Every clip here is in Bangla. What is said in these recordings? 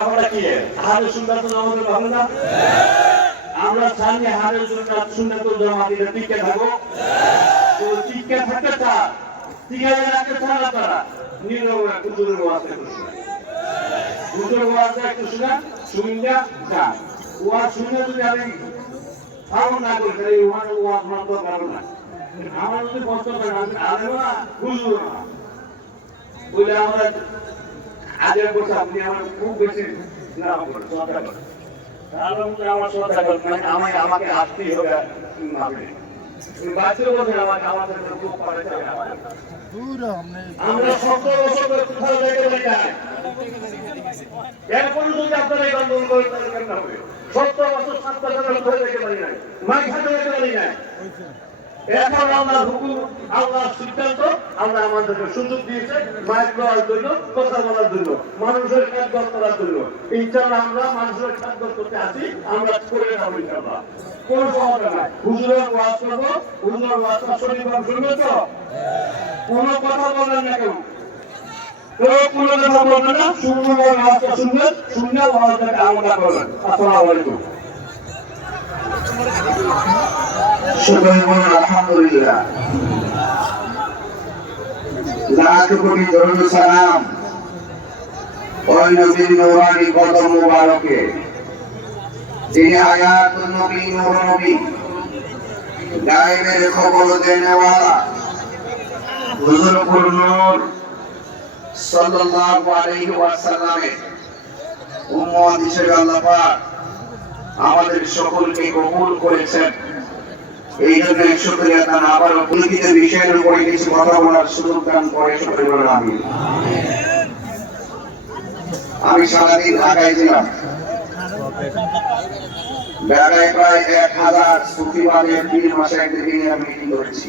আমরা কি আহলে সুন্নাত ওয়াল জামাতের ভালো না? আমরা জানি আহলে সুন্নাত ওয়াল জামাতের টিকে থাকো। তো টিকে থাকতে চান, টিকে রাখতে চান আপনারা নীরবে হুজুরের ওয়াজ একটু শুনেন। হুজুরের ওয়াজ একটু শুনেন, শুনিয়া যান। ওয়াজ শুনে যদি আমি পালন না করি তাহলে ওয়াজ বন্ধ করবো না। আমার যদি বন্ধ করেন আমি আলেম না, হুজুর না বলে আমরা আগের বছর আপনি আমার খুব বেশি নাম করেন, শ্রদ্ধা করেন। আমার শ্রদ্ধা করেন মানে আমাকে আসতেই হবে ভাবে বাচ্চারা বলছেন আমাদের খুব পারে। আমরা 17 বছর ধরে কোথাও যেতে পারি না। এরপরে যদি আপনারা এই আন্দোলন করেন তাহলে কেমন হবে? 17 বছর 7 বছর ধরে যেতে পারি না, মাই খাতে যেতে পারি না। এখন আল্লাহ হুকুম, আল্লাহর সিদ্ধান্ত, আল্লাহ আমাদেরকে সুযোগ দিয়েছে মাইক দেওয়ার জন্য, কথা বলার জন্য, মানুষের খেদমত করার জন্য। ইনশাআল্লাহ আমরা মানুষের খেদমত করতে আসি, আমরা করে যাবো ইনশাআল্লাহ। কোন সমস্যা নাই। হুজুরের ওয়াজ করবো, হুজুরের ওয়াজটা শরীরভাবে শুনবে তো? কোনো কথা বলবেন না কেউ, কোনো কথা বলবেন না, শুনবেন ওয়াজটা শুনবেন, শুনলে ওয়াজটাকে আমল করবেন। আসসালামু আলাইকুম। আলহামদুলিল্লাহ, লাখ কোটি দরুদ সালাম ওই নবীর নূরানি কদম মুবারকে, যিনি আয়াতুন নবী, নূর নবী, গায়েবের খবর দেনেওয়ালা, হুজুরপুর নূর সাল্লাল্লাহু আলাইহি ওয়াসাল্লামের উম্মত হিসেবে আল্লাহ পাক আমাদের সকলকে কবুল করেছেন। এই জন্য শুকরিয়া দান। আবারও পরিচিত বিষয়ের উপরে কিছু কথা বলার সুযোগ দান করে সকলে বলেন আমিন। আমি সারাদিন ঢাকায় ছিলাম। ঢাকায় প্রায় 1000 সুফিবাদের 3 মাসে একদিন মিটিং করেছি।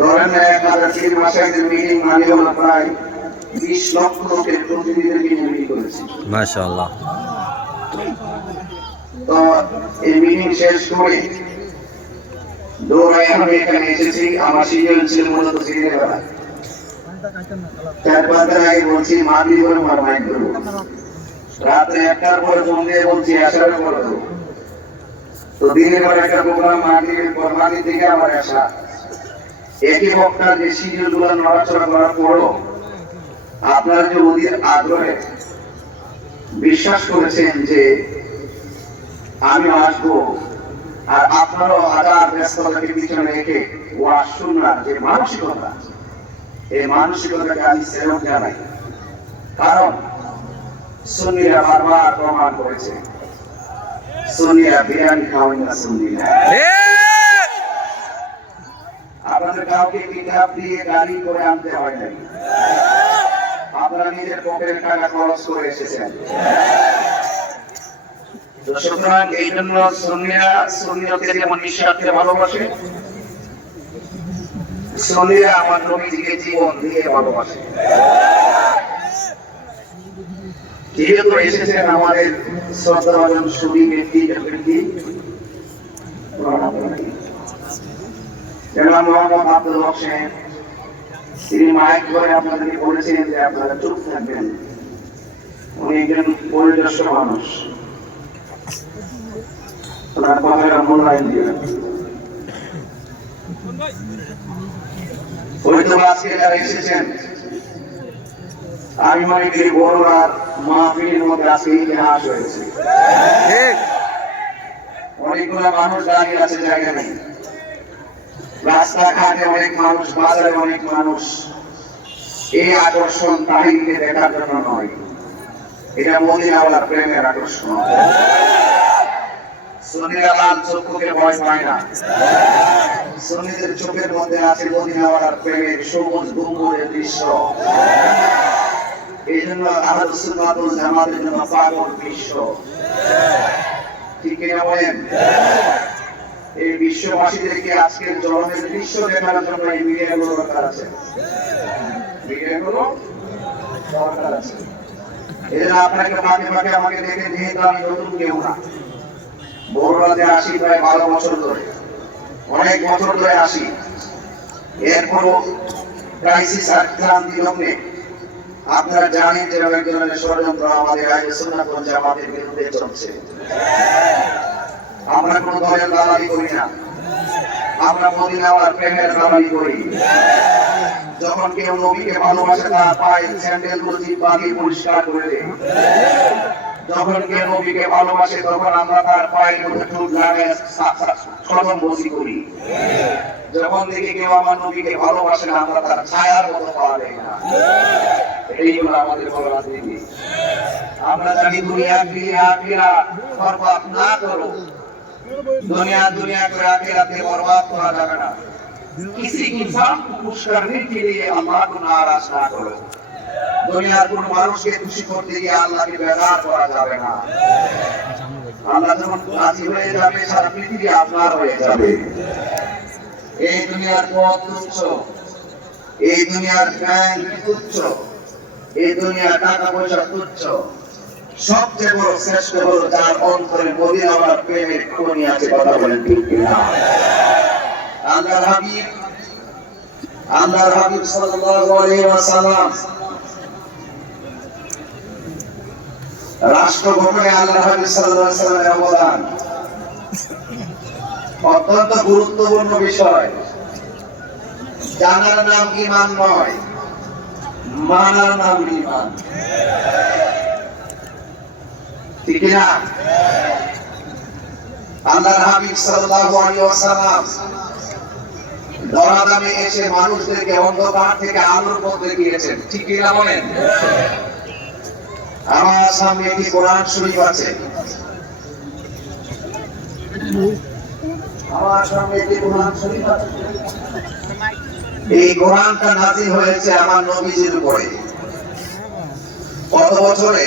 ধরেন 1000 মাসে একদিন মিটিং মানে হলো প্রায় 20 লক্ষ লোকের প্রতিনিধিদেরকে নিয়ে মিটিং করেছি। মাশাআল্লাহ। তো এই মিটিং শেষ করে দৌড়াই আমি এখানে এসেছি। আমার শিডিউল ছিল মূলত দিনের বেলা। 4-5 দিন আগে বলছি মাগরিব করে মাইক করবো, রাত্রে 1টার পরে ফোন দিয়ে বলছি আসার পরে করবো। তো দিনের বেলা একটা প্রোগ্রাম, মাগরিবের পর মাগরিব থেকে আমার আসা। একই বক্তার যে শিডিউল গুলো নড়াচড়া করার পরও আপনারা যে ওদের আগ্রহে বিশ্বাস করেছেন যে আমি আসবো, আর আপনারও হাজার ব্যস্ততাকে পিছনে রেখে ওয়াজ শুনলাম, যে মানসিকতা, এই মানসিকতাকে আমি সেলুট জানাই। কারণ সুন্নিরা বারবার প্রমাণ করেছে সুন্নিরা বিরিয়ানি খাওয়ান না, সুন্নিরা আপনাদের কাউকে কিতাব দিয়ে গাড়ি করে আনতে হয় নাই, আপনারা নিজের পকেটের টাকা খরচ করে এসেছেন। সুতরাং এই জন্য সুন্নিয়তকে যেমন নিঃস্বার্থে ভালোবাসে, সুন্নিরা আমার নবীজিকে জীবন দিয়ে ভালোবাসে। যেহেতু এসেছেন আমাদের শ্রদ্ধাভাজন সুদী ব্যক্তি জনাব মোহাম্মদ আব্দুল হক সাহেব, তিনি মাইক করে আপনাদেরকে বলেছেন যে আপনারা চুপ থাকবেন। উনি একজন বয়োজ্যেষ্ঠ মানুষ, ওনার কথাটা মূল্যায়ন দিবেন। হয়তো আজকে যারা এসেছেন, আমি মনে করি বড়রার মাহফিলের মধ্যে আজকে ইতিহাস হয়েছে। অনেকগুলো মানুষ দাঁড়িয়ে আছে, জায়গা নেই। রাস্তাঘাটে অনেক মানুষ, বাজারে অনেক মানুষ। এই আকর্ষণ তাহিরকে দেখার জন্য নয়, এটা মদিনাওয়ালার প্রেমের আকর্ষণ। সুন্নিরা লাল চক্ষুকে ভয় পায় না, সুন্নিদের চোখের মধ্যে আছে মদিনাওয়ালার প্রেমের সবুজ গম্বুজের দৃশ্য। এই জন্য আহলুস সুন্নাত ওয়াল জামাতের জন্য পাগল বিশ্ব। ঠিক কিনা বলেন? এই বিশ্ববাসীদেরকে আজকের জলমের দৃশ্য দেখার জন্য এই মিডিয়াগুলো দরকার আছে, মিডিয়াগুলো দরকার আছে। এই জন্য আপনাকে ফাঁকে ফাঁকে আমাকে দেখে, যেহেতু আমি নতুন কেউ না, বড়রাতে আসি প্রায় 12 বছর ধরে, অনেক বছর ধরে আসি। এরপরও ক্রাইসিস আর ক্লান্তি লগ্নে আপনারা জানেন যে একজনের ষড়যন্ত্র আমাদের আহলে সুন্নাত ওয়াল জামাতের বিরুদ্ধে চলছে। আমরা কোনো দলের দালালি করি না, আমরা মদিনাওয়ালার প্রেমের দালালি করি। যখন কেউ নবীকে ভালোবাসে তার পায়ের স্যান্ডেল গুলো জিব্বা দিয়ে পরিষ্কার করে দেয়। যখন কেউ নবীকে ভালোবাসে তখন আমরা তার পায়ের মধ্যে ঠোঁট লাগায় কদম বসি করি। যখন দেখি কেউ আমার নবীকে ভালোবাসে না আমরা তার ছায়ার মতো পাওয়া দেয় না। এইগুলো আমাদের বড় রাজনীতি। আমরা জানি দুনিয়া আখিরা বরবাদ না করো, दुनिया করে আখিরাতে বরবাদ করা যাবে না। किसी इंसान को खुश करने के लिए अल्लाह को नाराज ना करो। দুনিয়ার কোন মানুষকে খুশি করতে গিয়ে আল্লাহকে বেজার করা যাবে না। আল্লাহ যখন রাজি হয়ে যাবে সারা পৃথিবী আপনার হয়ে যাবে। এই দুনিয়ার পথ তুচ্ছ, এই দুনিয়ার ব্যাংক তুচ্ছ, এই দুনিয়ার টাকা পয়সা তুচ্ছ। সবচেয়ে বড় শ্রেষ্ঠ হলো যার অন্তরে মদিনাওয়ালার প্রেমের খনি আছে। কথা বলেন ঠিক কিনা? আল্লাহর হাবিব সাল্লাল্লাহু আলাইহি ওয়াসাল্লাম রাষ্ট্র গঠনে আল্লাহর হাবিব সাল্লাল্লাহু আলাইহি ওয়াসাল্লামের অবদান অত্যন্ত গুরুত্বপূর্ণ বিষয়। জানার নাম ঈমান নয়, মানার নাম ঈমান। ঠিক না? আল্লাহর হাবিব সাল্লাল্লাহু আলাইহি ওয়াসাল্লাম দরাদামে এসে মানুষদেরকে অন্ধকার থেকে আলোর পথে দেখিয়েছেন। ঠিক কিনা বলেন? আমার সামনে একটি কোরআন শরীফ আছে, আমার সামনে একটি কোরআন শরীফ আছে। এই কোরআনটা নাযিল হয়েছে আমার নবীজির উপরে। কত বছরে?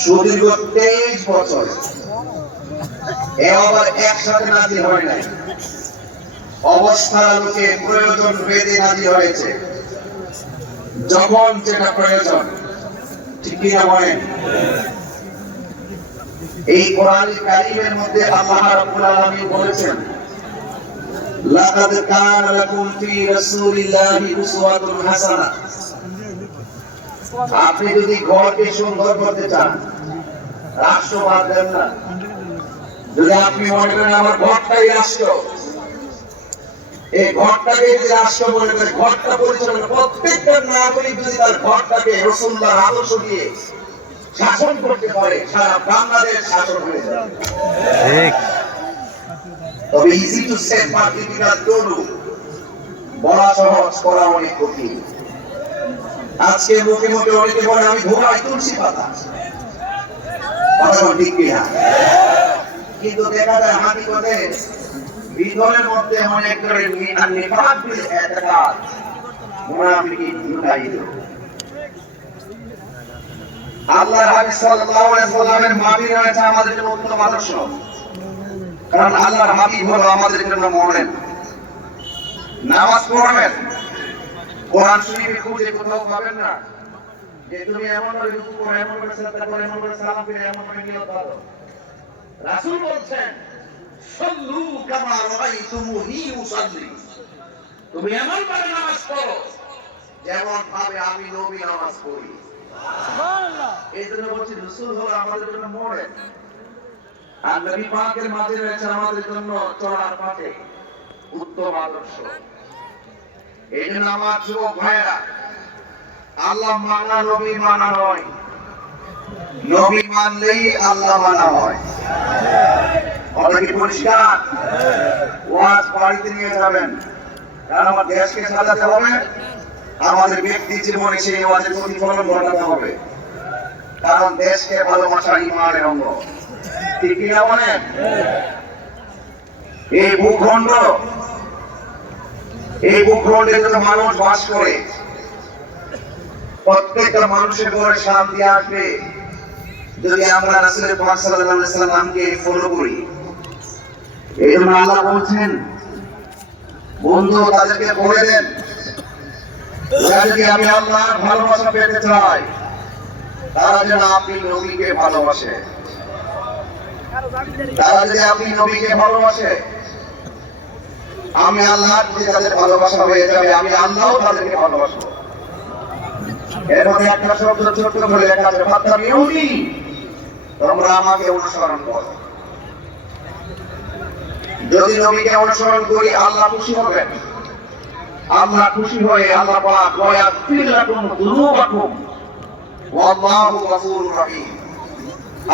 সুদীর্ঘ 23 বছর। আবার একসাথে নাযিল হয় নাই, অবস্থার আলোকে প্রয়োজন ভেদে নাযিল হয়েছে, যখন যেটা প্রয়োজন। ঠিক কিনা বলেন? এই কোরআন কারীমের মধ্যে আল্লাহ রাব্বুল আলামিন বলেছেন, লাকাদ কানা লাকুম ফি রাসূলিল্লাহি উসওয়াতুন হাসানাহ। আপনি যদি ঘরকে সুন্দর করতে চান, রাষ্ট্র বাদ দেন না। যদি আপনি মনে করেন আমার ঘরটাই রাষ্ট্র, এই ঘরটাকে যে রাষ্ট্র মনে করে ঘরটা পরিচালনা, প্রত্যেকটা নাগরিক যদি তার ঘরটাকে রাসূলুল্লাহর আদর্শ দিয়ে শাসন করতে পারে, সারা বাংলাদেশ শাসন হয়ে যাবে। ঠিক। তবে easy to say but difficult to do, বলা সহজ করা অনেক কঠিন। আজকে মুখে মুখে অনেকে বলে আমি ঘুমাই তুলসী পাতা, কথা ঠিক কিনা? কিন্তু দেখা যায় হাকিকতে ভিতরের মধ্যে অনেক করে নিফাক বিল ইতিকাদ, মুনাফিকি লুকায়িত। আল্লাহর হাবিব সাল্লাল্লাহু আলাইহি ওয়াসাল্লামের মাটি রয়েছে আমাদের জন্য উত্তম আদর্শ। কারণ আল্লাহর হাবিব হলো আমাদের জন্য মডেল। নামাজ পড়বেন, কোরআন শরীফে খুঁজে কোথাও পাবেন না যে তুমি এমন করে রুকু করো, এমন করে সিজদা করো, এমন করে সালাম ফিরে, এমন করে নিয়ত করো। রাসূল বলছেন সাল্লু কামা রাআইতুমুনি উসাল্লি, তুমি এমন ভাবে নামাজ পড়ো যেমন ভাবে আমি নবী নামাজ পড়ি। সুবহানাল্লাহ। এইজন্য বলছি রাসূল হলো আমাদের জন্য মডেল। আর নবী পাকের মাঝে রয়েছে আমাদের জন্য চলার পথে উত্তম আদর্শ। এই জন্য আমার যুবক ভাইরা, আল্লাহ মানা নবী মানা নয়, নবী মানলেই আল্লাহ মানা হয়। কথা কি পরিষ্কার? ওয়াজ বাড়িতে নিয়ে যাবেন, কারণ আমার দেশকে সাজাতে হবে, আমাদের ব্যক্তি জীবনে সেই ওয়াজের প্রতিফলন ঘটাতে হবে। কারণ দেশকে ভালোবাসা ঈমানের অঙ্গ। ঠিক কিনা বলেন? এই ভূখণ্ডে যত মানুষ বাস করে, প্রত্যেকটা মানুষের ঘরে শান্তি আসবে যদি আমরা রাসূল পাক সাল্লাল্লাহু আলাইহি সাল্লামকে ফলো করি। এই জন্য আল্লাহ বলছেন, বন্ধু তাদেরকে বলে দেন, যদি আমি আল্লাহর ভালোবাসা পেতে চাই তারা যেন আপনি নবীকে ভালোবাসে। তারা যদি আপনি নবীকে ভালোবাসে, আমি আল্লাহর প্রতি তাদের ভালোবাসা হয়ে যাবে, আমি আল্লাহও তাদেরকে ভালোবাসবো। এর মধ্যে একটা শব্দ ছোট্ট করে লেখা আছে, ফাত্তাবিউনি, তোমরা আমাকে অনুসরণ করো। যদি নবীকে অনুসরণ করি আল্লাহ খুশি হবেন। আল্লাহ খুশি হয়ে আল্লাহ পাক ওয়ায়াগফির লাকুম যুনুবাকুম ওয়াল্লাহু গফুরুর রহিম।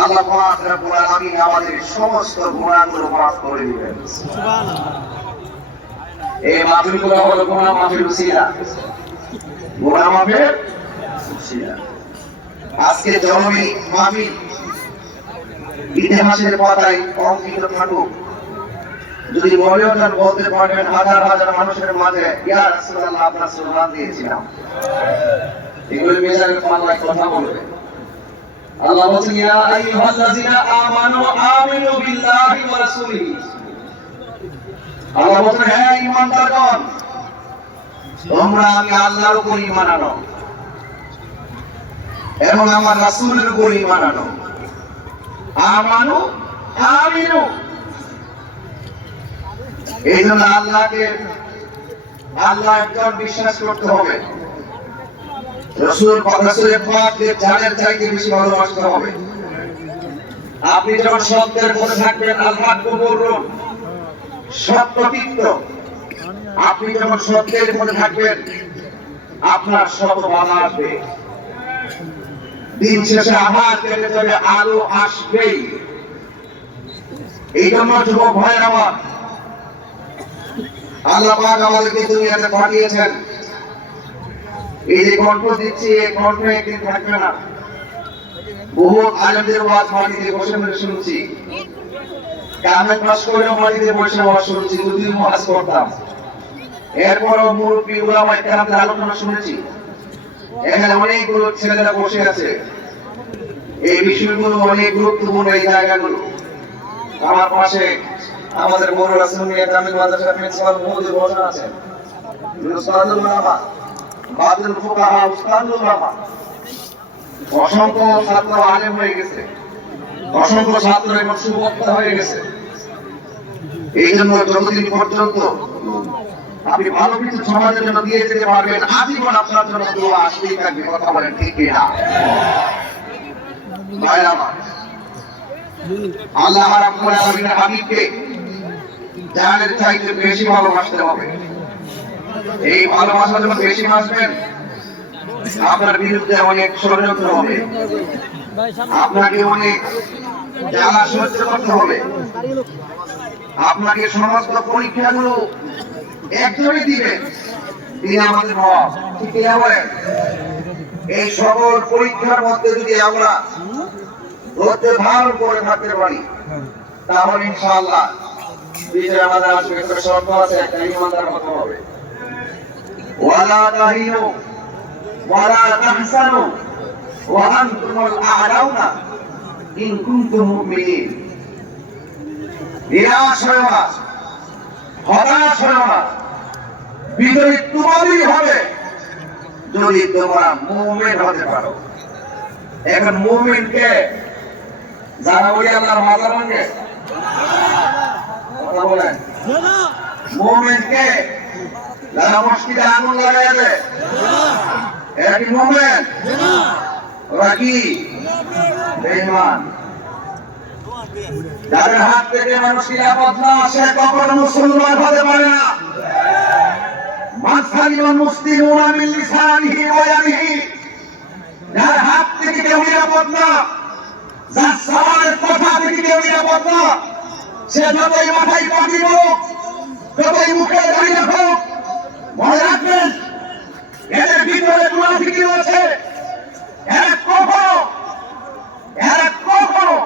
আল্লাহ পাক রব্বুল আলামিন আমাদের সমস্ত গুনাহগুলো মাফ করে দিবেন। সুবহানাল্লাহ। এই মাহফিলগুলো হলো গুনাহ মাফের উসিলা, গুনাহ মাফের উসিলা। আজকে জনমী মাহফিল ইতিহাসের পাতায় অঙ্কিত থাকুক। যদি মনেও যান বলতে পারবেন হাজার হাজার মানুষের মাঝে ইয়া রাসূলুল্লাহ আপনার সুবহান দিয়েছিলাম, এগুলো মিজানের পাল্লায় কথা বলবে। আল্লাহ বলেন ইয়া আইয়ুহাল্লাযিনা আমানু আমিনু বিল্লাহি ওয়া রাসূলিহি। আল্লাহ বলেন হে ঈমানদারগণ, তোমরা আমি আল্লাহর উপর ঈমান আনো এবং আমার রাসূলের উপর ঈমান আনো। আমানু আমিনু, এই জন্য আল্লাহকে আল্লাহ একজন বিশ্বাস করতে হবে, রাসূলের পাককে জানের চাইতে বেশি ভালোবাসতে হবে। আপনি যখন সত্যের পথে থাকবেন আল্লাহ কবুল সত্যতিক্ত, আপনি যখন সত্যের পথে থাকবেন আপনার সব ভালো আসবে। দিন শেষে আবার কেটে যাবে, আলো আসবেই। এই জন্য যুবক ভাইয়ের আমার, আল্লাহ পাক আমাদেরকে দুনিয়াতে পাঠিয়েছেন। এই যে কণ্ঠ দিচ্ছি, এই কণ্ঠ একদিন থাকবে না। বহু আলেমদের ওয়াজ মাটিতে বসে বসে শুনছি, কামের পাশ করেও মাটিতে বসে ওয়াজ শুনছি, যদিও ওয়াজ করতাম। এরপরও মুরব্বী উলামায়ে কেরামদের আলোচনা শুনেছি। এখানে অনেকগুলো ছেলেরা বসে আছে, এই বিষয়গুলো অনেক গুরুত্বপূর্ণ। এই জায়গাগুলো আমার পাশে আমাদের মরুল আসমিয়া জামিল মাদ্রাসার প্রিন্সিপাল মহোদয় বসে আছেন, উস্তাদুল উলামা, বাদুল ফুকাহা, উস্তাদুল উলামা। অসংখ্য ছাত্র আলেম হয়ে গেছে, অসংখ্য ছাত্র এবং সুবক্তা হয়ে গেছে। এই জন্য যতদিন পর্যন্ত আপনি ভালো কিছু সমাজের জন্য দিয়ে যেতে পারবেন, আজীবন আপনার জন্য দোয়া আসতেই থাকবে। কথা বলেন ঠিক কিনা? ভাইরা আমার, আল্লাহ রাব্বুল আলামিনের হাবিবকে জানের চাইতে বেশি ভালোবাসতে হবে। এই ভালোবাসা যখন বেশি বাসবেন, আপনার বিরুদ্ধে অনেক ষড়যন্ত্র হবে, আপনাকে অনেক জ্বালা সহ্য করতে হবে। আপনাকে সমস্ত পরীক্ষাগুলো একজনই দিবেন, তিনি আমাদের রব। ঠিক কিনা বলেন? এই সকল পরীক্ষার মধ্যে যদি আমরা ধৈর্য ধারণ করে থাকতে পারি, তাহলে ইনশাআল্লাহ বিজয় আমাদের আসবে। একটা শর্ত আছে, একটা ঈমানদার হতে হবে। ওয়ালা তাহিনু ওয়ালা তাহসানু ওয়া আনতুমুল আ'লাউনা ইন কুনতুম মুমিনিন। নিরাশ হয়ো না, হতাশ হয়ো না, বিজয়ী তোমারই হবে যদি তোমরা মুমিন হতে পারো। এখন মুমিনকে যারা ওই আল্লাহর মাজার ভাঙে, কথা বলেন, মুমিনকে যারা মসজিদে আগুন লাগাই দেয়, এরা কি মুমিন? ওরা কি বেঈমান? যাদের হাত থেকে মানুষ নিরাপদ না, সে কখনো মুসলমান হতে পারে না। মাযহাবুল মুসলিমুনা মিন লিসানিহি ওয়া ইয়াদিহি, যার হাত থেকে কেউ নিরাপদ না, যার জবানের কথা থেকে কেউ নিরাপদ না, সে যতই মাথায় পানি হোক, যতই মুখে দাঁড়িয়ে হোক, মনে রাখবেন এদের ভিতরে মুনাফিকি রয়েছে। এরা কখনো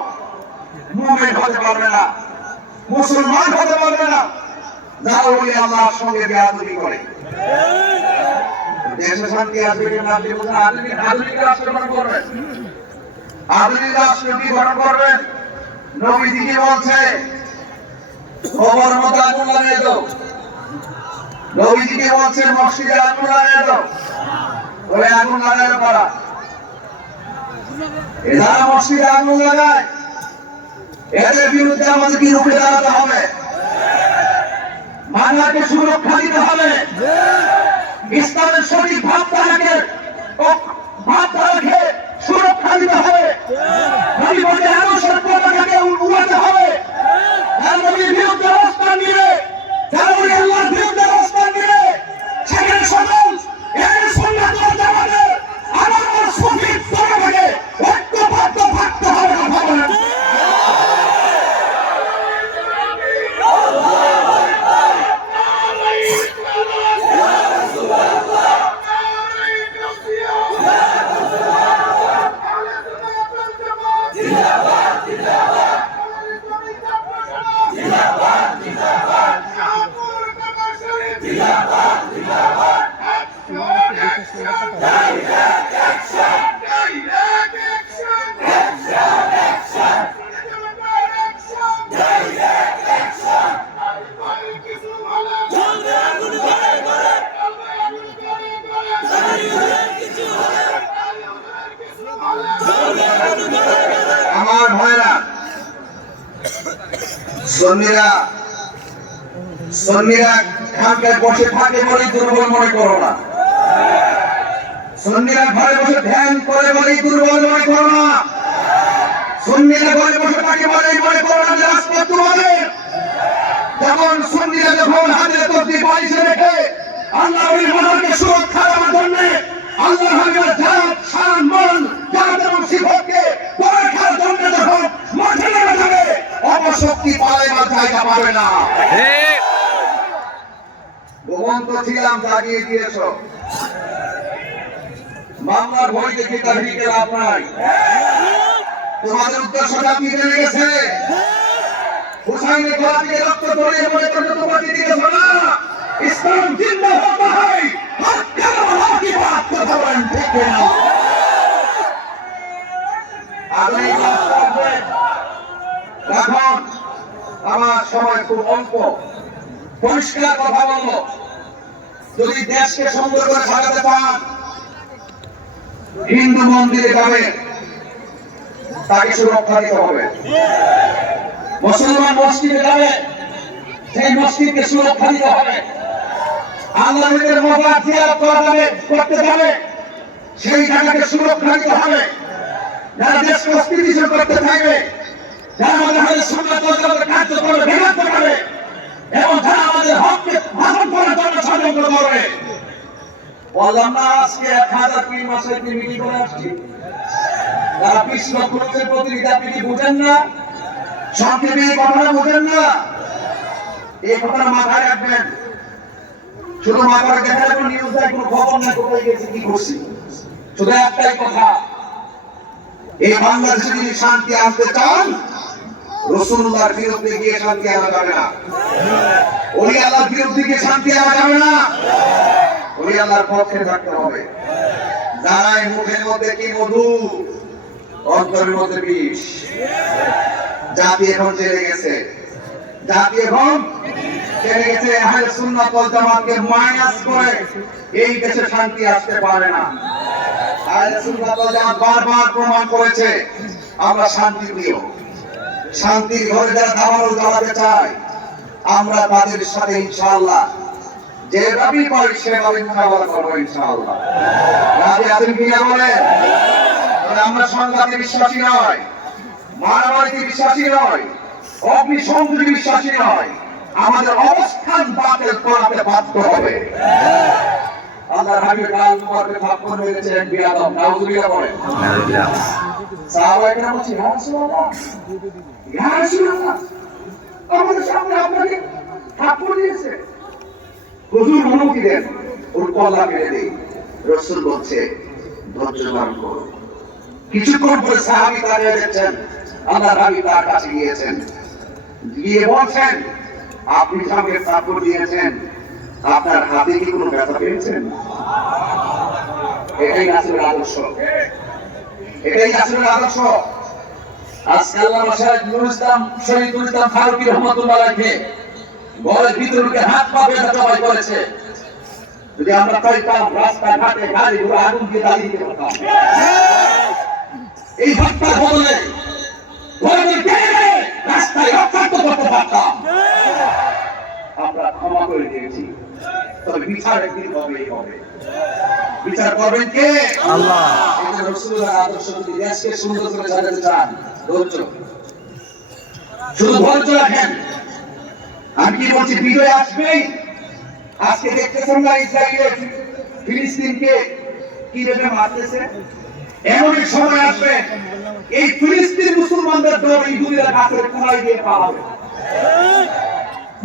মুমিন হতে পারবে না, মুসলমান হতে পারবে না, যারা ওই আল্লাহর সঙ্গে বেয়াদবি করে। দেশে শান্তি আসবে কিনা? আপনি বলছেন আধুনিক রাষ্ট্র গঠন করবেন, আধুনিক রাষ্ট্র কি গঠন করবেন? নবীজি কি বলছে? খবর মতো আগুন লাগিয়ে দাও। নবীজি কি বলছেন? মসজিদে আগুন লাগিয়ে দাও। ওই আগুন লাগানো পারা, যারা মসজিদে আগুন লাগায়, এদের বিরুদ্ধে আমাদেরকে রুখে দাঁড়াতে হবে, বাংলাকে সুরক্ষা দিতে হবে, ইসলামের সঠিক ভাবধারাকে মাথা রেখে সুরক্ষা দিতে হবে। নবীকে আদর্শের পতাকাকে উড়াতে হবে। যারা নবীর বিরুদ্ধে অবস্থান নিবে, যারা ওলি আল্লাহর বিরুদ্ধে অবস্থান নিবে, সেখানে সকল আহলে সুন্নাত ওয়াল জামাতের আমার সুফি তরফে ঐক্যবদ্ধ থাকতে হবে। কথা বলেন। আমার ভাইরা, সুন্নিরা খানকায় বসে থাকে বলেই দুর্বল মনে করো না। সুন্নিরা ঘরে বসে ধ্যান করে বলেই দুর্বল মনে করো না। সুন্নিরা ঘরে বসে থাকে বলেই মনে করো না যে রাজপথ তোমাদের। যেমন সুন্নিরা যখন হাতে তসবিহ বালিশে রেখে আল্লাহ ওই মনকে সুরক্ষা দেওয়ার জন্য আল্লাহর হাবিবের জাত শান মন জাত এবং সিফতকে পরীক্ষার জন্য যখন মাঠে নেমে যাবে, অপশক্তি পালাইবার জায়গা পাবে না। ঘুমন্ত ছিলাম, জাগিয়ে দিয়েছ। মামলার ভয় দেখে তার দিকে লাভ নাই। তোমাদের উদ্দেশ্য জাতি জেনে গেছে। হুসাইনের গলা থেকে রক্ত ঝরিয়ে মনে করতে তোমাকে দিয়েছ না। ইসলাম জিন্দা হতে হয়, হক্কার হকি বাত কথা বলেন, ঠিক না? আগামী কাজ করবেন। এখন আমার সময় খুব অল্প। পরিষ্কার কথা বলবো, যদি দেশকে সুন্দর করে সাজাতে চান, হিন্দু মন্দিরে যাবে, তাকে সুরক্ষা দিতে হবে। মুসলমান মসজিদে যাবে, সেই মসজিদকে সুরক্ষা দিতে হবে। আল্লাহর মাজার জিয়ারত করা যাবে, করতে যাবে, সেই জায়গাকে সুরক্ষা দিতে হবে। যারা দেশকে অস্থিতিশীল করতে চাইবে, যারা আমাদের আহলে সুন্নাত ওয়াল জামাতের কার্যক্রমে ব্যাঘাত ঘটাবে এবং যারা আমাদের হককে ভাষণ করার জন্য ষড়যন্ত্র করবে, বললাম না আজকে 1000 পীর মাসের মিটিং করে আসছি। যারা কৃষ্ণ ক্রোধের প্রতিনিধি, আপনি কি বুঝেন না? সংক্ষেপে এই কথাটা বুঝেন না? এই কথাটা মাথায় রাখবেন। শুধু মাথায় দেখা যাবে নিউজ দেয়, কোনো খবর না কোথায় গেছে কি করছি। শুধু একটাই কথা, এই বাংলাদেশে যদি শান্তি আনতে চান, রাসূলুল্লাহর বিরুদ্ধে গিয়ে শান্তি আনা যাবে না। ওলি আল্লাহর বিরুদ্ধে গিয়ে শান্তি আনা যাবে না। ওলি আল্লাহর পক্ষে থাকতে হবে। যারাই মুখের মধ্যে কি মধু, অন্তরের মধ্যে বিষ। জাতি এখন জেনে গেছে। জাতি এখন জেনে গেছে আহলে সুন্নাত ওয়াল জামাতকে মাইনাস করে এই দেশে শান্তি আসতে পারে না। আহলে সুন্নাত ওয়াল জামাত বারবার প্রমাণ করেছে আমরা শান্তি প্রিয়। শান্তির ঘরে যারা দাবানল জ্বালাতে চায়, আমরা তাদের সাথে ইনশাআল্লাহ যে দাবি করি সেভাবে মোকাবেলা করবো ইনশাআল্লাহ। রাজি আছেন কিনা বলেন? আমরা সংঘাতে বিশ্বাসী নয়, মারামারিতে বিশ্বাসী নয়, অগ্নিসংযোগে বিশ্বাসী নয়। আমাদের অবস্থান বাতিল করাতে বাধ্য হবে। আল্লাহর হাবিব কাল মুবারকে থাপ্পড় মেরেছিলেন বিয়াদব, নাউজুবিল্লাহ বলেন। সাহাবায়ে কেরাম বলছেন, ইয়া রাসূলুল্লাহ, ইয়া রাসূলুল্লাহ, আমাদের সামনে আপনাকে থাপ্পড় দিয়েছে, হুজুর অনুমতি দেন, ওর কল্লা কেটে দেই। রাসূল বলছে, ধৈর্য ধারণ করো। কিছুক্ষণ পরে সাহাবী দাঁড়িয়ে দেখছেন আল্লাহর হাবিব তার কাছে গিয়েছেন, গিয়ে বলছেন, আপনি আমাকে থাপ্পড় দিয়েছেন, আপনার হাতে কি কোনো ব্যথা পেয়েছেন? এটাই রাসূলের আদর্শ, এটাই রাসূলের আদর্শ। আজকে আল্লামা শহীদুল ইসলাম ফারুকী রহমাতুল্লাহ আলাইহি ঘরের ভিতরকে হাত পা বেঁধে জবাই করেছে। যদি আমরা পাইতাম রাস্তায় ঘাটে গাড়ি ঘোড়া আগুন দিয়ে জ্বালিয়ে দিতে পারতাম। এই হত্যার বদলে রাস্তায় রক্তাক্ত করতে পারতাম। আমরা ক্ষমা করে দিয়েছি, তবে বিচার একদিন হবেই হবে। বিচার করবেন কে? আল্লাহ। রাসূলুল্লাহর আদর্শ যদি দেশকে সুন্দর করে সাজাতে চান, ধৈর্য, শুধু ধৈর্য রাখেন। আমি কি বলছি, বিজয় আসবেই। আজকে দেখতেছেন না ইসরায়েল ফিলিস্তিনকে কিভাবে মারতেছে। এমন এক সময় আসবে এই ফিলিস্তিন মুসলমানদের দল ইহুদিরা গাছের কুড়াই দিয়ে পালাবে।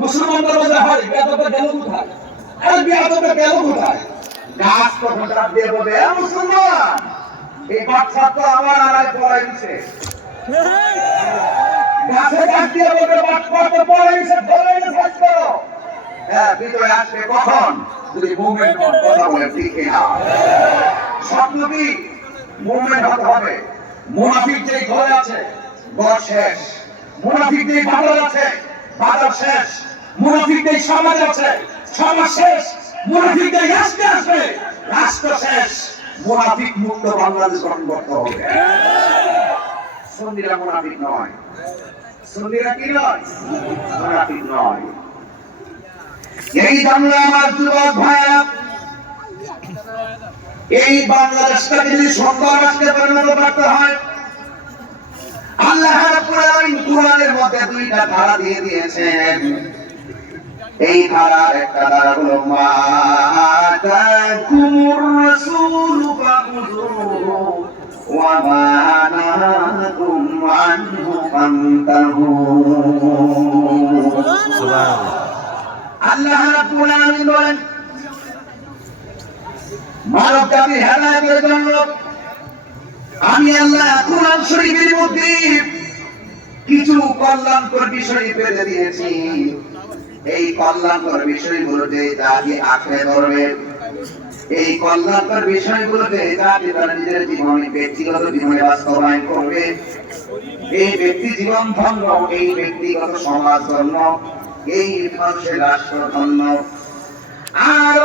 মুসলমানদের মধ্যে হয় বেদবে গেল কোথায়, আর বেদবে গেল কোথায়। গাছ তখন ডাক দিয়ে বলবে, মুসলমান এই বাচ্চা তো আমার আড়াই পড়াই দিচ্ছে। গাছে ডাক দিয়ে বলবে, বাচ্চা তো পড়াই দিচ্ছে, ধরে এনে শেষ করো। হ্যাঁ, ভিতরে আসবে কখন, যদি মুভমেন্ট কথা বলে, ঠিক না? স্বপ্ন কি মুভমেন্ট হতে হবে। মুনাফিক যেই ঘরে আছে, ঘর শেষ। মুনাফিক যেই বাজার আছে, বাজার শেষ। মুনাফিক যেই সমাজ আছে, সমাজ শেষ। মুনাফিক যেই রাষ্ট্রে আসবে, রাষ্ট্র শেষ। মুনাফিক মুক্ত বাংলাদেশ গঠন করতে হবে। সুন্নিরা মুনাফিক নয়, সুন্নিরা কি নয়, মুনাফিক নয়। এই জন্য আমার যুবক ভাইরা, এই বাংলাদেশটাকে যদি সুন্দর রাষ্ট্রে পরিণত করতে হয়, আল্লাহ রাব্বুল আলামিন কুরআনের মধ্যে দুইটা ধারা দিয়ে দিয়েছেন। এই ধারার একটা ধারা হলো মা আতাকুমুর রাসূলু ফাখুযুহু ওয়া মা নাহাকুম আনহু ফান্তাহু। সুবহানাল্লাহ। আল্লাহ রাব্বুল আলামিন বলেন, মানব জাতি হেদায়েতের জন্য আমি আল্লাহ কুরআন শরীফের মধ্যে কিছু কল্যাণকর বিষয় পেতে দিয়েছি। এই কল্যাণকর বিষয়গুলোতে জাতি আঁকড়ে ধরবে। এই কল্যাণকর বিষয়গুলোতে জাতি তার নিজের জীবনে, ব্যক্তিগত জীবনে বাস্তবায়ন করবে। এই ব্যক্তি জীবন ধন্য, এই ব্যক্তিগত সমাজ ধন্য, এই মানুষের রাষ্ট্র ধন্য। আর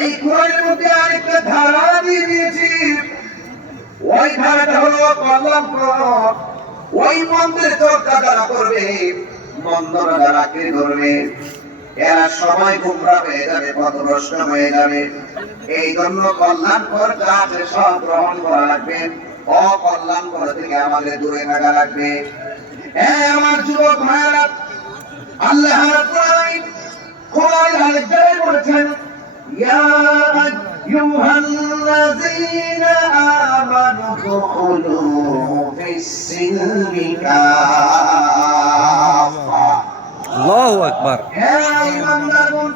এই কোরআনের মধ্যে আরেকটা ধারা দিয়ে দিয়েছি। ওই ধারাটা হলো কল্যাণকর। ওই মন্দের চর্চা যারা করবে, মন্দরা যারা আঁকড়ে ধরবে, এরা সবাই গুমরা হয়ে যাবে, পথভ্রষ্ট হয়ে যাবে। এই জন্য কল্যাণকর যা আছে সব গ্রহণ করা লাগবে, অকল্যাণকর থেকে আমাদের দূরে থাকা লাগবে। হ্যাঁ আমার যুবক ভাইয়েরা, আল্লাহ রাব্বুল আলামিন কোরআনের আরেক জায়গায় বলেছেন, ইয়া আইয়ুহাল্লাযীনা আমানু দুখুলু ফিস-সিলমি কাফা। আল্লাহু আকবার। হ্যাঁ ঈমানদারগণ,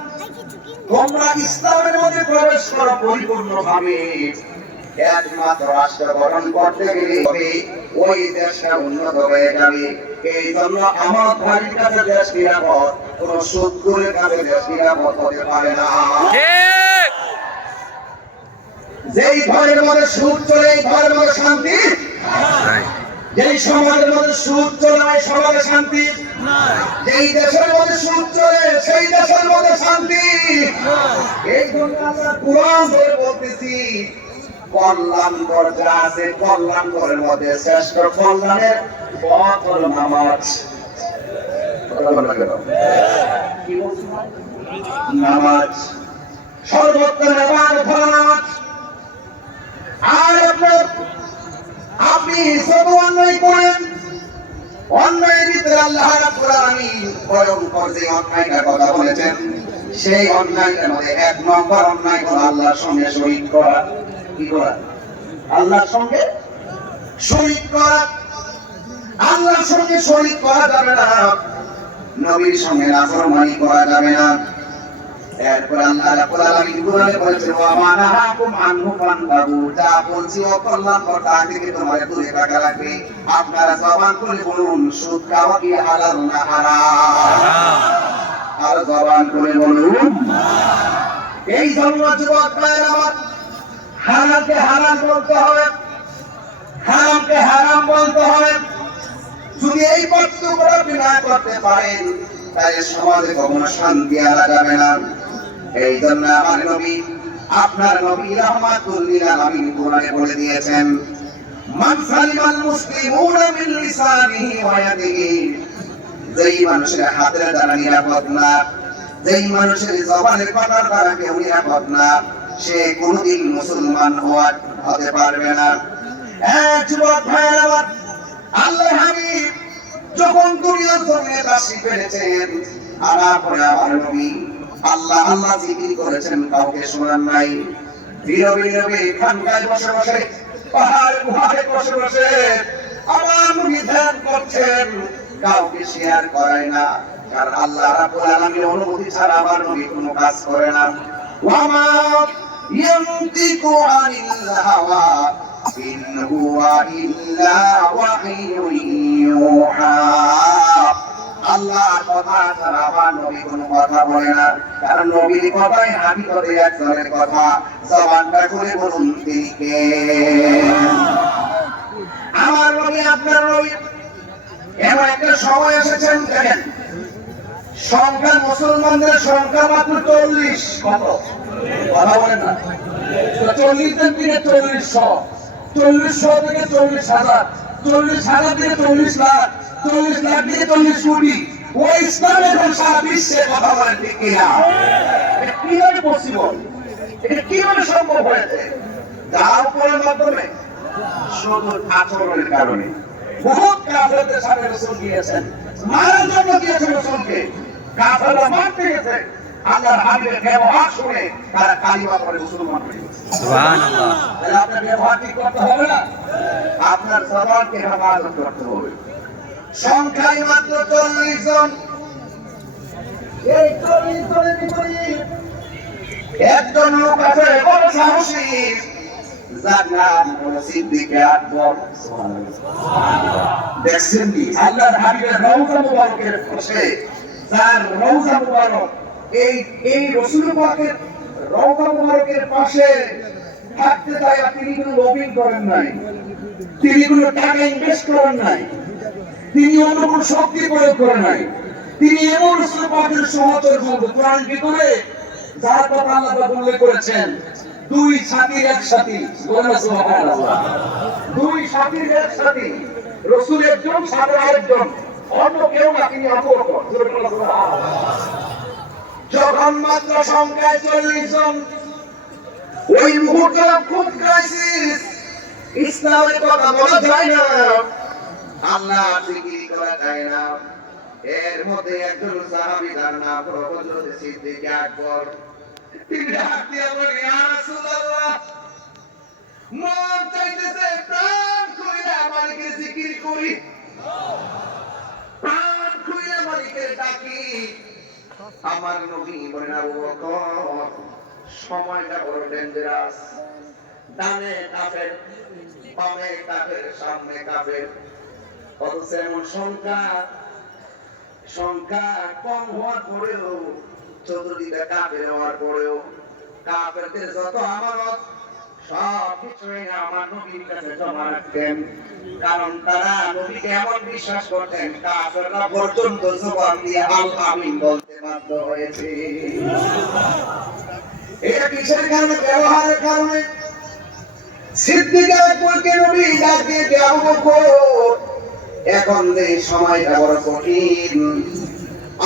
তোমরা ইসলামের মধ্যে প্রবেশ করো পরিপূর্ণভাবে। একমাত্র রাষ্ট্র গঠন করতে গেলে ওই দেশটা উন্নত হয়ে যাবে। এই জন্য আমার ভাইয়ের কাছে দেশ নিরাপদ, কোন শত্রুর কাছে দেশ নিরাপদ হতে পারে না। যেই ঘরের মধ্যে সুদ চলে, এই ঘরের মধ্যে শান্তি নাই। যেই সমাজের মধ্যে সুদ চলে, ওই সমাজে শান্তি নাই। যেই দেশের মধ্যে সুদ চলে, সেই দেশের মধ্যে শান্তি নাই। এই জন্য আমরা কোরআন ধরে বলতেছি, কল্যাণকর যা আছে, কল্যাণকরের মধ্যে শ্রেষ্ঠ কল্যাণের পথ হলো নামাজ। কি বলছি? নামাজ সর্বোত্তম ইবাদত হলো নামাজ। আর আপনি শুধু অন্যায় করেন, অন্যায়ের ভিতরে আল্লাহ রাব্বুল আলামিন ভয়ঙ্কর যে অন্যায়টার কথা বলেছেন, সেই অন্যায়টার মধ্যে এক নম্বর অন্যায় হলো আল্লাহর সঙ্গে শরীক করা। কি করা? আল্লাহর সঙ্গে শরীক করা। আল্লাহর সঙ্গে শরীক করা যাবে না, নবীর সঙ্গে নাফরমানি করা যাবে না। এরপর আল্লাহ রাব্বুল আলামিন কোরআনে বলেছেন, ওয়া মা নাহাকুম আনহু ফান্তাহু। যা বলছি অকল্যাণকর তা থেকে তোমাদের দূরে থাকা লাগবে। আপনারা জবান খুলে বলুন, সুদ খাওয়া কি হালাল না হারাম? আর জবান খুলে বলুন। এই জন্য যুবক ভাইরা আমার, হালালকে হালাল বলতে হবে, হারামকে হারাম বলতে হবে। যদি এই পার্থক্য আপনি না করতে পারেন, তাহলে সমাজে কখনো শান্তি আনা যাবে না। এই জন্য আমার নবী, আপনার নবী রাহমাতুল লিল আলামিন কোরআনে বলে দিয়েছেন, মান সালিমাল মুসলিমুনা মিন লিসানিহি ওয়া ইয়াদিহি। যেই মানুষের হাতের দ্বারা নিরাপদ না, যেই মানুষের জবানের কথার দ্বারা কেউ নিরাপদ না, সে কোনদিন মুসলমান হতে পারবে না। যুবক ভাইয়ের আমার, আল্লাহ হাবিব যখন দুনিয়ার জমিনে তাশরীফ এনেছেন, আনার পরে আমার নবী আল্লাহ আল্লাহ জিকির করেছেন, কাউকে শোনান নাই। নীরবে নীরবে খানকায় বসে বসে, পাহাড়ে গুহায় বসে বসে আমার নবী ধ্যান করছেন, কাউকে শেয়ার করায় না। কারণ আল্লাহ রাব্বুল আলামিনের অনুমতি ছাড়া আমার নবী কোনো কাজ করে না। ওয়ামা ইয়ানতিকু আনিল হাওয়া ইন হুয়া ইল্লা ওয়াহিয়ুন ইউহা। আল্লাহর কথা ছাড়া আমার নবী কোনো কথা বলে না। কারণ নবীর কথাই হাকিকতে একজনের কথা। জবানটা খুলে বলুন তিনি কে? আমার নবী, আপনার নবী। এমন একটা সময় এসেছেন, দেখেন সংখ্যা, মুসলমানদের সংখ্যা মাত্র 40। কত? কথা বলেন না। 40 থেকে 40,000, 40,000 থেকে 40,000, 40,000 থেকে 40 লাখ, 40 লাখ থেকে 40 কোটি। ওই ইসলামের সারা বিশ্বে কথা বলেন ঠিক কিনা? এটা কিভাবে পসিবল? এটা কিভাবে সম্ভব হয়েছে? যার উপরের মাধ্যমে শুধু আচরণের কারণে। বহুত কাফেরদের সাথে রাসূল গিয়েছেন, মারার জন্য গিয়েছেন রাসূলকে। কাফেররা মারতে গেছে, আল্লাহর হাবিবের ব্যবহার শুনে তারা কালিমা পড়ে মুসলমান হয়ে গেছে। সুবহানাল্লাহ। তাহলে আপনার ব্যবহার ঠিক করতে হবে না, আপনার জবানকে হেফাজত করতে হবে। সংখ্যায় মাত্র 40 জন। এই 40 জনের ভিতরে একজন লোক আছে বড় সাহসী, যার নাম হলো সিদ্দিক আকবর। দেখছেন কি আল্লাহর হাবিবের রওজা মুবারকের পাশে, যার রওজা মুবারক এই রাসূল পাকের রওজা মুবারকের পাশে থাকতে চায়, তিনি কোনো লবিং করেন নাই, তিনি কোনো টাকা ইনভেস্ট করেন নাই, তিনি অন্য কোনো শক্তি প্রয়োগ করেন নাই। তিনি এমন রাসূল পাকের সহচর বন্ধু। কোরআন ভিতরে যার কথা আল্লাহ উল্লেখ করেছেন, দুই সাথীর এক সাথী। বলেন সুবহানাল্লাহ। দুই সাথীর এক সাথী, রাসূল একজন, সাথে আরেকজন, অন্য কেউ না, তিনি আবু বকর। যখন মাত্র সংখ্যায় 40 জন, ওই মুহূর্তে খুব ক্রাইসিস, ইসলামের কথা বলা যায় না, আল্লাহ জিকির করা যায় না। এর মধ্যে একজন সাহাবী, তার নাম হযরত সিদ্দিক আকবর। তিনি ডাক দিয়ে বলেন, ইয়া রাসূলুল্লাহ, মন চাইতেছে প্রাণ খুইলা মালিকের জিকির করি, প্রাণ খুইলা মালিকের ডাকি। আমার নবী বলেন, আবু বকর, সময়টা বড় ডেঞ্জারাস। ডানে কাফের, বামে কাফের, সামনে কাফের। অথচ এমন সংখ্যা কম হওয়ার পরেও, চতুর্দিকে কাফের হওয়ার পরেও, কাফেরদের যত আমানত সব কিছুই আমার নবীর কাছে জমা রাখতেন। কারণ তারা নবীকে এমন বিশ্বাস করতেন, কাফেররা পর্যন্ত জবান দিয়ে আল আমিন বলতে বাধ্য হয়েছে। এটা কিসের কারণে? ব্যবহারের কারণে। সিদ্দিক আকবরকে নবী ডাক দিয়ে, আবু বকর, এখন এই সময়টা বড় কঠিন।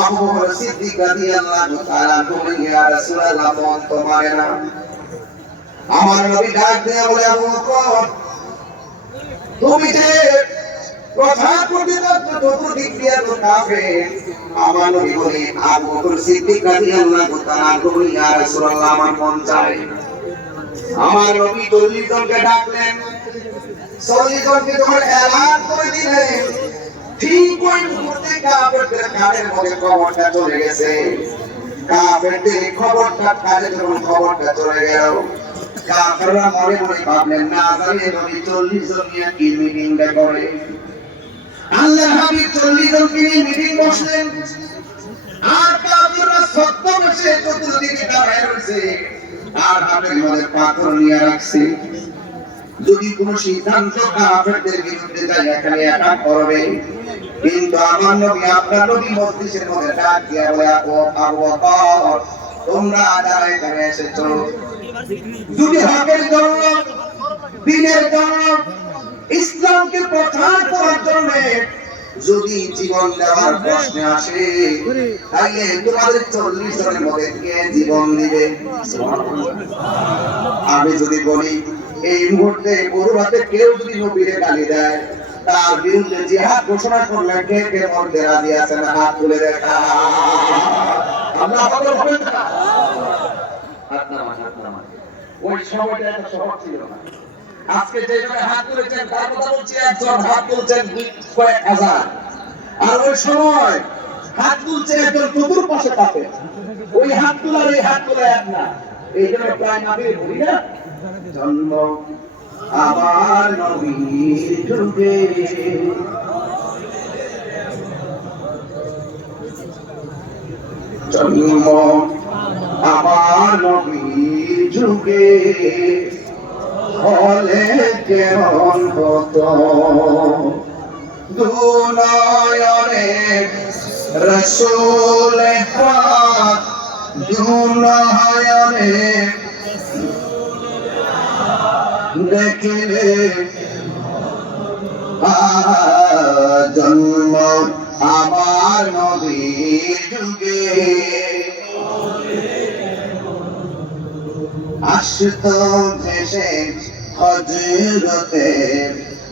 আবু বকর সিদ্দিক রাদিয়াল্লাহু তাআলা বলেন, ইয়া রাসূলুল্লাহ, মন তো মানে না। আমার নবী ডাক দিয়ে বলে, আবু বকর, তুমি যে কথা করতে যাচ্ছ চতুর্দিক দিয়ে তো কাফের। আমার নবী বলে, আবু বকর সিদ্দিক রাদিয়াল্লাহু তাআলা বলেন, ইয়া রাসূলুল্লাহ, আমার মন চায়। আমার নবী 40 জনকে ডাকলেন। 40 জনকে যখন এলান করে দিলেন, ঠিক ওই মুহূর্তে কাফেরদের কানের মধ্যে খবরটা চলে গেছে। কাফেরদের খবরটা কানে যখন খবরটা চলে গেল, কাফেররা মনে মনে ভাবলেন, না জানি নবী 40 জন নিয়ে কি মিটিংটা করে। আল্লাহর হাবিব 40 জনকে নিয়ে মিটিং বসলেন, আর কাফেররা সত্য বসে চতুর্দিকে দাঁড়ায় রয়েছে, আর হাতের মধ্যে পাথর নিয়ে রাখছে। যদি কোনো সিদ্ধান্ত কাফেরদের বিরুদ্ধে যায়, এখানে অ্যাটাক করবে। কিন্তু আমার নবী, আপনার নবী মজলিসের মধ্যে ডাক দিয়ে বলে, আবু বকর, তোমরা যারা এখানে এসেছো, যদি হকের জন্য, দ্বীনের জন্য, ইসলামকে প্রচার করার জন্য যদি জীবন দেওয়ার প্রশ্ন আসে, তাহলে তোমাদের 40 জনের মধ্যে কে জীবন দিবে? আমি যদি বলি এই মুহূর্তে বড়ুয়াতে কেউ যদি নবীরে গালি দেয় তার বিরুদ্ধে জিহাদ ঘোষণা করলে কে কে মরতে রাজি আছেন হাত তুলে দেখা আমরা সকল হবে না হাত নামান ওই সময়টা এত সহজ ছিল না আজকে যে জনে হাত তুলেছেন তার কথা বলছি একজন হাত তুলছেন কয়েক হাজার আর ওই সময় হাত তুলছে একজন চতুর পাশে থাকে ওই হাত তোলার এই হাত তোলা এক না এই জন্য প্রায় নাবির বলি না জন্ম আমার নবীর যুগে জন্ম আমার নবীর যুগে হলে কেমন হতো দুনয়নে রসূল পাক দুনয়নে দেখিলে জন্ম আমার নবীর যুগে আসত দেশে হযরতে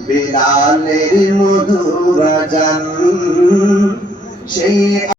বিলালের মধুর জান সেই